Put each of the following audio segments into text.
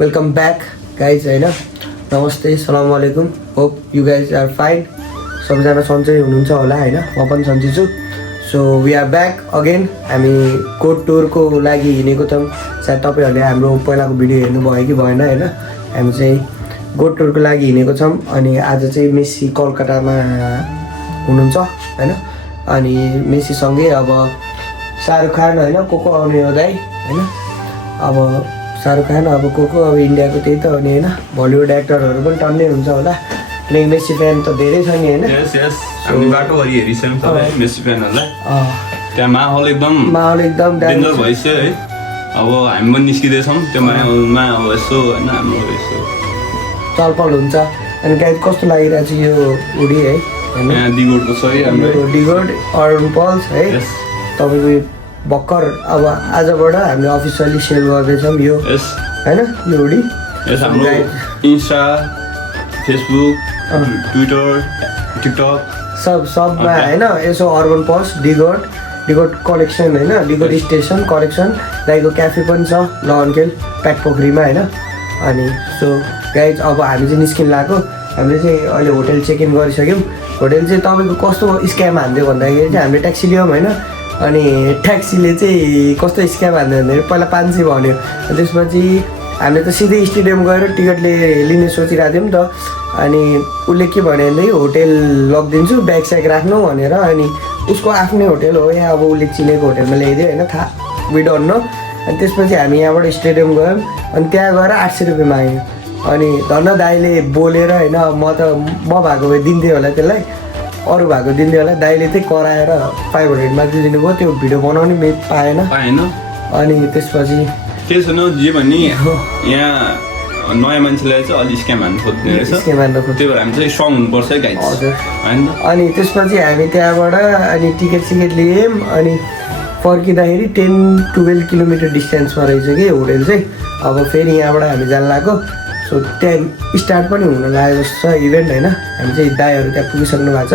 Welcome back, guys. होइन नमस्ते, सलाम वालेकुम. Hope you guys are fine. सबैजना सन्चै हुनुहुन्छ होला होइन. म पनि सन्चै छु. So we are back again. हामी कोड टुरको लागि हिँडेको छौँ. सायद तपाईँहरूले हाम्रो पहिलाको भिडियो हेर्नुभयो कि भएन होइन. हामी चाहिँ गोड टुरको लागि हिँडेको छौँ. अनि आज चाहिँ मेसी कलकत्तामा हुनुहुन्छ होइन. अनि मेसीसँगै अब शाहरुख खान होइन, को आउने हो दाइ होइन. अब शाहरुख खान अब को अब इन्डियाको त्यही त हो नि होइन. बलिउड एक्टरहरू पनि टन्नै हुन्छ होला. किनकि मेसी फ्यान त धेरै छ नि होइन. हामी बाटोभरि हेरिसक्यौँ तपाईँ मेसी फ्यानहरूलाई. त्यहाँ माहौल एकदम डेन्जर भइसक्यो है. अब हामी पनि निस्किँदैछौँ त्यो माहौलमा. अब यसो होइन हाम्रो यसो चलपल हुन्छ. अनि गाइड कस्तो लागिरहेको छ यो उडी है यहाँ दिगोडको छ है हाम्रो दिगोड अर्बन पल्स है. तपाईँको भर्खर अब आजबाट हामीले अफिसियली सेल गर्दैछौँ यो होइन यो उडी. हाम्रो इन्स्टा फेसबुक ट्विटर टिकटक सबमा होइन. यसो अर्बन पल्स डिगोड कलेक्सन होइन. डिगोड स्टेसन कलेक्सन दाइको क्याफे पनि छ लहनखेल प्याक पोखरीमा होइन. अनि सो गाइज अब हामी चाहिँ निस्किन लाग्यो. हामीले चाहिँ अहिले होटेल चेक इन गरिसक्यौँ. होटेल चाहिँ तपाईँको कस्तो स्क्याम हान्थ्यो भन्दाखेरि चाहिँ हामीले ट्याक्सी ल्यायौँ होइन. अनि ट्याक्सीले चाहिँ कस्तो स्क्याम हान्थ्यो भन्दाखेरि पहिला 500 भन्यो. त्यसपछि हामीले त सिधै स्टेडियम गएर टिकट लिने सोचिरहेको थियौँ नि त. अनि उसले के भन्यो भन्दाखेरि होटेल लगिदिन्छु ब्याग स्याग राख्नु भनेर. अनि उसको आफ्नै होटेल हो यहाँ. अब उसले चिनेको होटेलमा ल्याइदियो होइन. थाहा वी डोन्ट नो. अनि त्यसपछि हामी यहाँबाट स्टेडियम गयौँ. अनि त्यहाँ गएर 800 रुपियाँ माग्यौँ. अनि धन्न दाइले बोलेर होइन. म भएको भए दिन्थेँ होला त्यसलाई, अरू भएको दिन्थेँ होला. दाइले चाहिँ कराएर 500 माग्दिनु भयो. त्यो भिडियो बनाउने पाएन. अनि त्यसपछि के छैन जे भन्ने यहाँ नयाँ मान्छेलाई चाहिँ अलि स्क्याम हान्नु खोज्ने रहेछ. त्यही भएर हामी चाहिँ स्ट्रङ हुनुपर्छ है गाइज होइन. अनि त्यसपछि हामी त्यहाँबाट अनि टिकट लियौँ. अनि फर्किँदाखेरि 10-12 किलोमिटर डिस्टेन्समा रहेछ कि होटेल चाहिँ. अब फेरि यहाँबाट हामी जान लाग्यो. सो त्यहाँ स्टार्ट पनि हुन लागेको जस्तो छ इभेन्ट होइन. हामी चाहिँ दाइहरू त्यहाँ पुगिसक्नु भएको छ.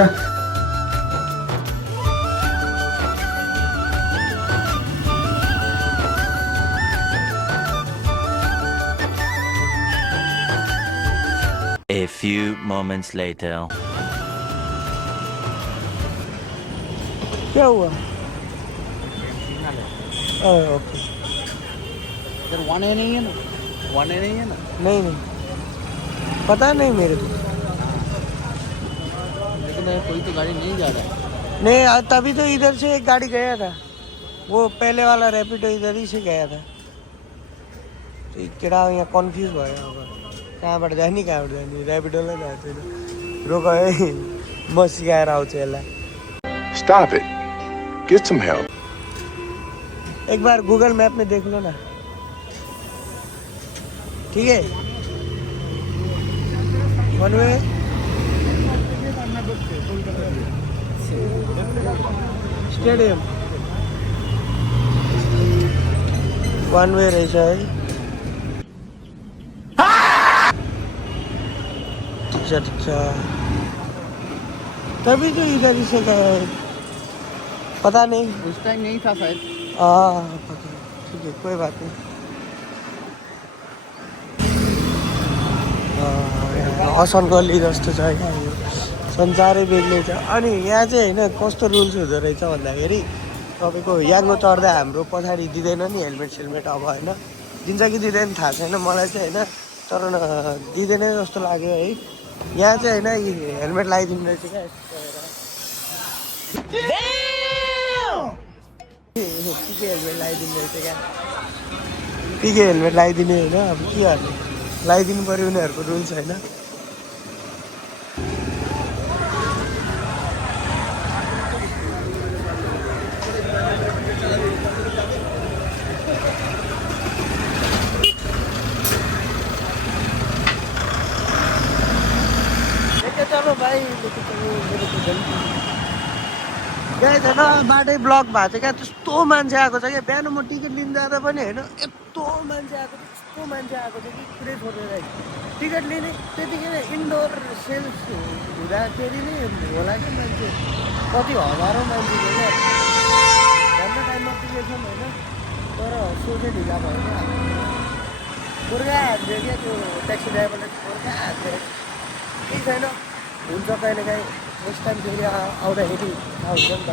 A few moments later. क्या हुआ? ओके. इधर 1A नहीं है ना? 1A नहीं है ना? नहीं पता नहीं मेरे को. लेकिन कोई तो गाड़ी नहीं जा रहा है. नहीं तभी तो इधर से एक गाड़ी गया था. वो पहले वाला रैपिडो इधर ही से गया था. तो केड़ा यहाँ कन्फ्युज भयो अब कहाँबाट जाने ऱ्यापिडोलाई जान्छ. रोक है म सिकाएर आउँछु यसलाई. Stop it. Get some help. एक बार गूगल मैप में देख लो ना. ठीक है. One way stadium one way रहेछ है. अच्छा तभी तो इधर ही से गया है. पता नहीं उस टाइम नहीं था शायद. पता ठीक है कोई बात नहीं. असन गल्ली जस्तो छ होइन. संसारै बेग्लै छ. अनि यहाँ चाहिँ होइन कस्तो रुल्स हुँदो रहेछ भन्दाखेरि तपाईँको याङ्गो चढ्दा हाम्रो पछाडि दिँदैन नि हेलमेट अब होइन. दिन्छ कि दिँदैन थाहा छैन मलाई चाहिँ होइन. तर दिँदैन जस्तो लाग्यो है. यहाँ चाहिँ होइन हेलमेट लगाइदिनु रहेछ क्या. पिके हेलमेट लगाइदिनु रहेछ क्या. पिके हेलमेट लगाइदिने होइन. अब के गर्ने लगाइदिनु पऱ्यो उनीहरूको रुल्स होइन. चलो भाइ गाइज होइन बाटै ब्लक भएको छ क्या. त्यस्तो मान्छे आएको छ क्या. बिहान म टिकट लिन जाँदा पनि होइन यस्तो मान्छे आएको छ कि पुरै छोडेर टिकट लिने त्यतिखेर इन्डोर सेल्स हुँदाखेरि नै होला क्या मान्छे. कति हजारौँ मान्छे छ क्या. झन् टाइममा पुगेछौँ होइन. तर सोझै ढिला भयो क्या. गोर्खा हान्थ्यो क्या त्यो ट्याक्सी ड्राइभरले गोर्खा हान्थ्यो केही छैन हुन्छ कहिले काहीँ नेक्स्ट टाइम फेरि आउँदाखेरि थाहा हुन्छ नि त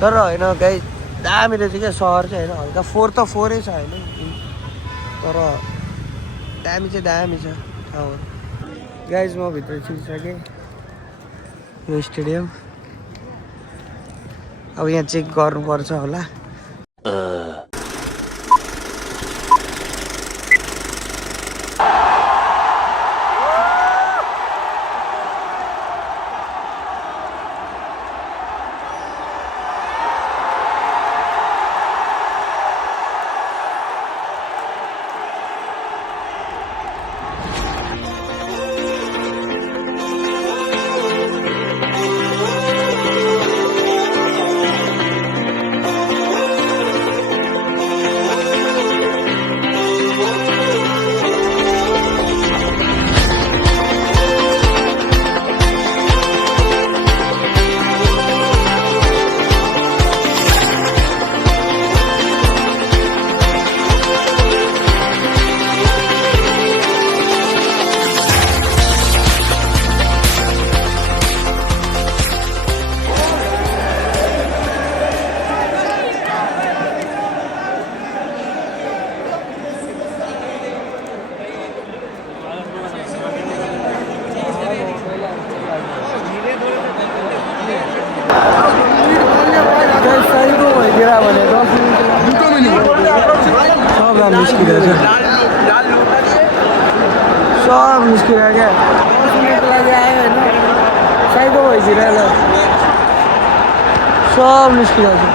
तर होइन गाई दामी रहेछ क्या सहर चाहिँ होइन हल्का फोहोर त फोहोरै छ होइन तर दामी चाहिँ दामी छ ठाउँहरू गाइज म भित्र छिरिसकेँ यो स्टेडियम अब यहाँ चेक गर्नुपर्छ होला सब निस्किरहेको क्या 10 मिनटको लागि आयो होइन साइको भइदिरहेको सब निस्किरहेको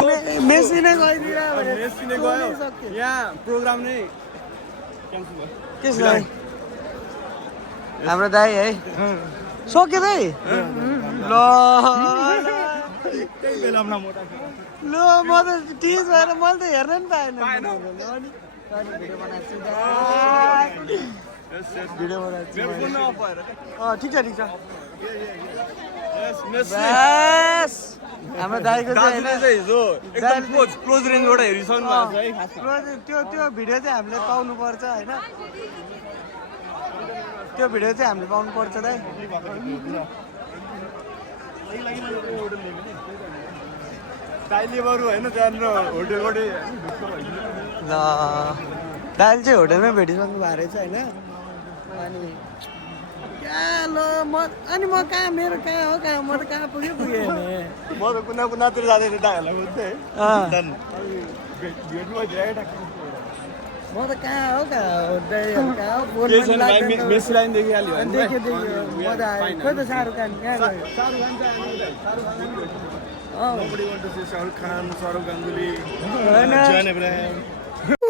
छ मेसी नै गइदिरहेको भने मेसी नै गयो यहाँ प्रोग्राम नै क्यान्सल भयो के हाम्रो दाइ है सक्यो दाइ ल ल म त टिज भएर मैले त हेर्न नि पाएन भिडियो बनाएको ठिक छ हाम्रो दाइको क्लोज रेन्जबाट हेरिसक्नु त्यो भिडियो चाहिँ हामीले पाउनुपर्छ होइन त्यो भिडियो चाहिँ हामीले पाउनुपर्छ दाइ दाइले बरु होइन होटेलबाट ल दाइले चाहिँ होटेलमै भेटिसक्नु भएको रहेछ होइन अनि म कहाँ मेरो कहाँ हो कहाँ म त कहाँ पुगेँ म त कुनातिर जाँदै दाइहरूलाई बुझ्थेँ म त कहाँ हो मेसीलाई देखिहाल्यो देखेँ मजा आयो खोइ त शाहरुख खान कहाँ गयो Nobody want to see Shahrukh Khan, Saurav Ganguly, John Abraham.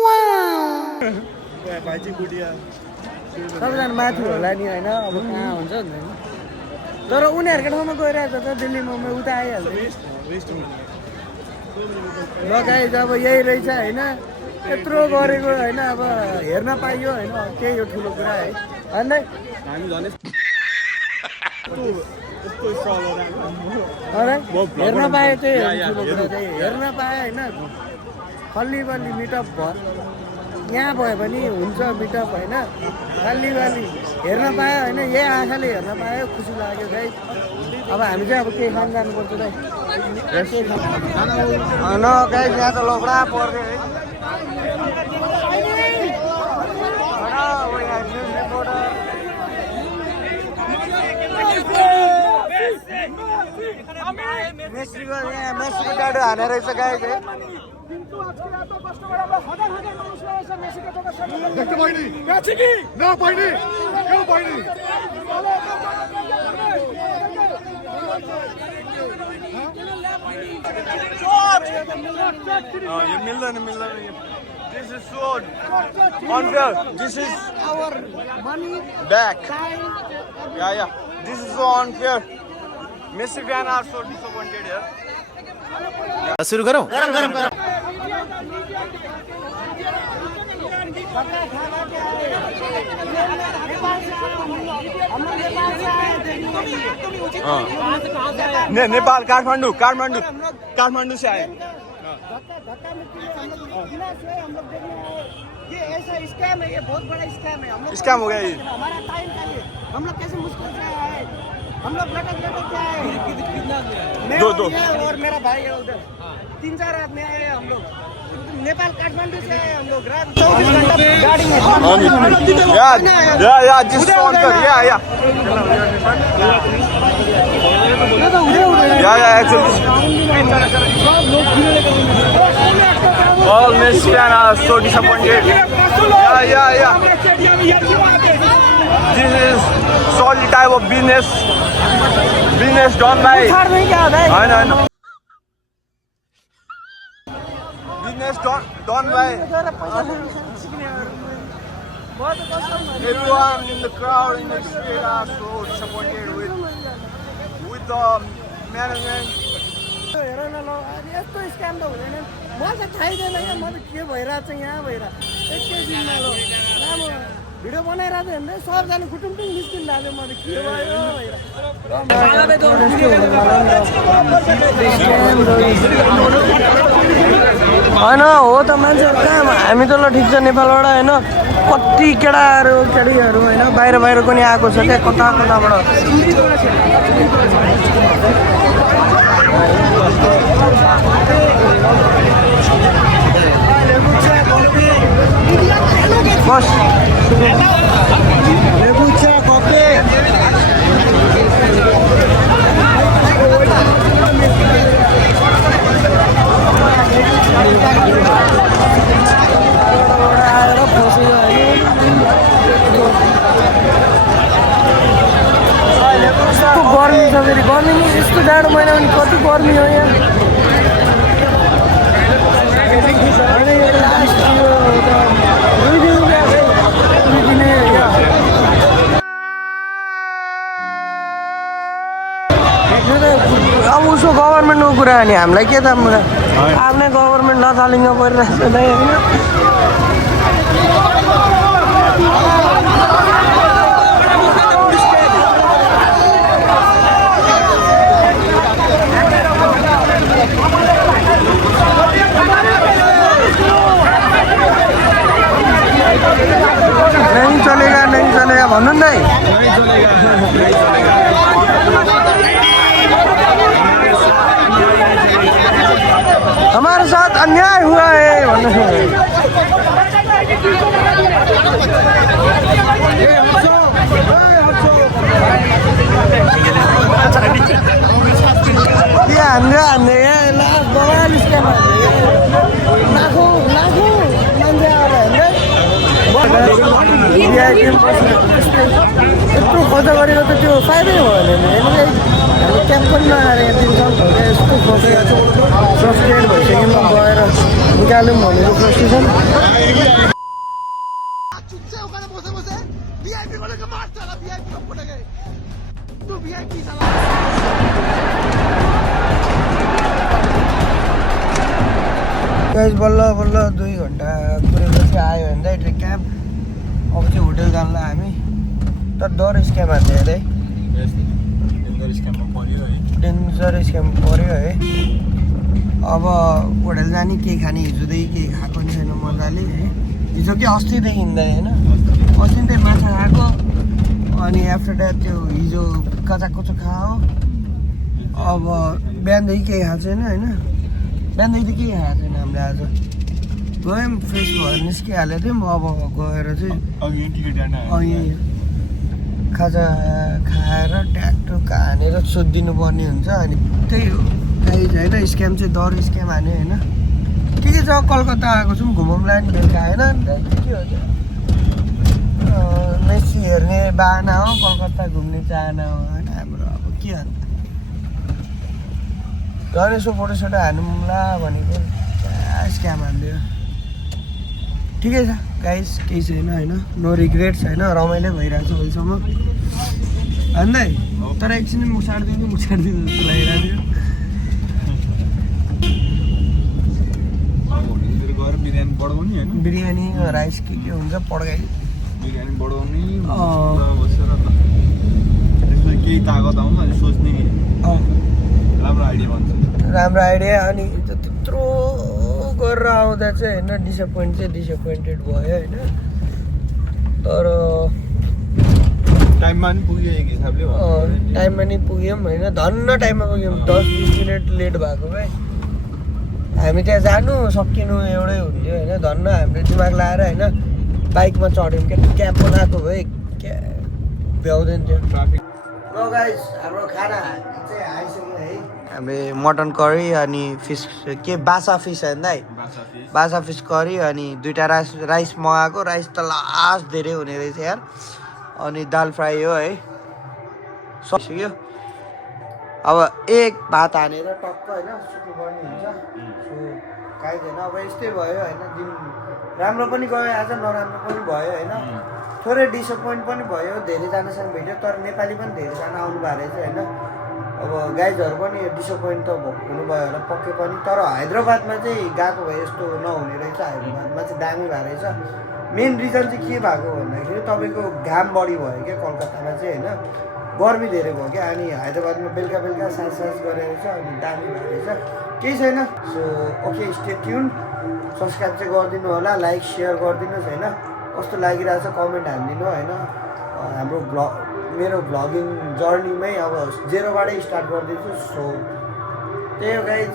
Wow. Bhaiji Gudia. सबैजना माथि होला नि होइन अब कहाँ हुन्छ नि तर उनीहरूको ठाउँमा गइरहेको छ दिल्लीमा उता आइहाल्छ ल गाइज अब यही रहेछ होइन यत्रो गरेको होइन अब हेर्न पाइयो होइन त्यही हो ठुलो कुरा है होइन हेर्न पाए चाहिँ ठुलो कुरा चाहिँ हेर्न पाए होइन खल्ली बल्ली मिटअप भयो यहाँ भयो भने हुन्छ मिटअप होइन खल्ली बल्ली हेर्न पायो होइन यही आँखाले हेर्न पायो खुसी लाग्यो दाइ अब हामी चाहिँ अब केही खान जानुपर्छ दाइ न गाइस यहाँ त लफडा पर्ने है मेसीको यहाँ मेसीको टाढो हाने रहेछ गाइस है This is so unfair. This is our money back. Yeah. This is so unfair. Messi fans are so disappointed here. शुरू करो गरम नेपाल काठमाडौँ से आए ये ऐसा स्कैम है, ये बहुत बड़ा स्कैम है। हम लोग स्कैम हो गया ये। हमारा टाइम का ये, हम लोग कैसे मुश्किल से आए हैं, हम लोग लटक के आए हैं। मैं दो। ये और मेरा भाई है उधर, 3-4 आदमी आए हैं हम लोग। नेपाल काठमांडू से आए हैं हम लोग। रात 24 घंटा गाड़ी में या जिस ऑन कर या actually all Messi fans are so disappointed. Yeah. This is solely type of business done by. I know. Business done by. Everyone in the crowd in the street are so disappointed with the management. हेर न ल यस्तो scam त हुँदैन। मलाई त थाहै छैन क्या, म त के भइरहेको छ यहाँ भइरहेको एकैछिनमा। ल राम्रो भिडियो बनाइरहेको थियो भने सबजना खुटुङटुङ निस्किनु लाग्यो। म त के भयो होइन हो त मान्छेहरू कहाँ, हामी त ल ठिक छ नेपालबाट होइन, कति केटाहरू केटीहरू होइन बाहिर पनि आएको छ क्या, कताबाट। बस गर्मी छ फेरि, गर्मी नि यस्तो जाडो महिना पनि कति गर्मी हो यहाँ। अब उसको गभर्मेन्टको कुरा नि हामीलाई के त आफ्नै गभर्मेन्ट नचालिङ परिरहेको छ होइन। नहीं चलेगा भन्नु नै। हमारे साथ अन्याय हुआ है भन्नु। हान्ने लास्ट बवाल स्क्याम लाखौँ मान्छे आएर यत्रो खर्च गरेको त त्यो फाइदै भएन। हामी क्याम्प पनि नआएर यस्तो फ्रस्ट्रेट भइसक्यो। म गएर निकाल्यौँ भनेको फ्रस्ट्रेसन। बल्ल 2 घन्टा कुरेपछि आयो भने चाहिँ क्याम्प। अब चाहिँ होटल जानलाई हामी, तर डर स्क्याम हाल्थ्यो अरे, डेन्जर स्क्याम पऱ्यो है। अब होटल जाने केही खाने, हिजोदेखि केही खाएको नि छैन मजाले है। हिजो कि अस्तिदेखि होइन, अस्ति चाहिँ माछा खाएको, अनि आफ्टर द्याट त्यो हिजो कचाको खायो। अब बिहानदेखि केही खाएको छैन होइन, बिहानदेखि केही खाएको छैन हामीले। आज गयौँ फ्रेस भएर निस्किहालेको थियौँ। अब गएर चाहिँ खाजा खाएर ट्याकटुक हानेर सोधिदिनु पर्ने हुन्छ। अनि त्यही हो गाइज होइन, स्क्याम चाहिँ डर स्क्याम हान्यो होइन। ठिकै छ, कलकत्ता आएको छौँ, घुमौँला नि बेलुका होइन। के हो त्यो मेसी हेर्ने बाहना हो, कलकत्ता घुम्ने चाहना हो होइन हाम्रो। अब के अन्त गणेशो फोटोसोटो हानौँला भनेको स्क्याम हानिदियो। ठिकै छ गाइस, केही छैन होइन, नो रिग्रेट्स होइन, रमाइलो भइरहेको छ अहिलेसम्म भन्दै। तर एकछिन मुछाडिदिनु जस्तो लागिरहेको थियो। बिरयानी राइस के हुन्छ पड्काइ बिरयानी बढाउने बसेर त्यसमा केही तागत आउँछ अनि सोच्ने राम्रो आइडिया भन्छ। राम्रो आइडिया। अनि त्यत्रो गरेर आउँदा चाहिँ होइन डिसपोइन्टेड भयो होइन तर टाइममा नि पुग्यो एक हिसाबले टाइममा नि पुग्यौँ होइन धन्न टाइममा पुग्यौँ 10-20 मिनट लेट भएको भए हामी त्यहाँ जानु सकिनु एउटै हुन्थ्यो होइन धन्न हामीले दिमाग लाएर होइन बाइकमा चढ्यौँ क्या क्याब बनाएको भए क्या भ्याउँदैन थियो ट्राफिक ल गाइस हाम्रो खाना चाहिँ आइसक्यो है हामीले मटन करी अनि फिस के बासा फिस होइन दाइ बासा फिस करी अनि 2टा राइस मगाएको राइस त लास्ट धेरै हुने रहेछ यार अनि दाल फ्राई हो है सकियो अब एक भात हानेर टक्क होइन सुत्नुपर्ने हुन्छ सो खाइँदैन अब यस्तै भयो होइन दिन राम्रो पनि गयो आज नराम्रो पनि भयो होइन थोरै डिसपोइन्ट पनि भयो धेरैजनासँग भेट्यो तर नेपाली पनि धेरैजना आउनु भएको रहेछ होइन अब गाइजहरू पनि डिसपोइन्ट त हुनुभयो होला पक्कै पनि तर हैदराबादमा चाहिँ गएको भए यस्तो नहुने रहेछ हैदराबादमा चाहिँ दामी भएको रहेछ मेन रिजन चाहिँ के भएको भन्दाखेरि तपाईँको घाम बढी भयो क्या कलकत्तामा चाहिँ होइन गर्मी धेरै भयो क्या अनि हैदराबादमा बेलुका साँझ गरेर चाहिँ अनि दामी भएको रहेछ केही छैन so okay stay tune subscribe चाहिँ गरिदिनु होला लाइक सेयर गरिदिनुहोस् होइन कस्तो लागिरहेछ कमेन्ट हालिदिनु होइन हाम्रो मेरो भ्लगिङ जर्नीमै अब 0बाटै स्टार्ट गरिदिन्छु सो त्यही हो गाइज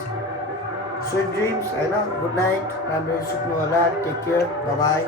स्विट ड्रिम्स होइन गुड नाइट राम्ररी सुत्नु होला टेक केयर बाई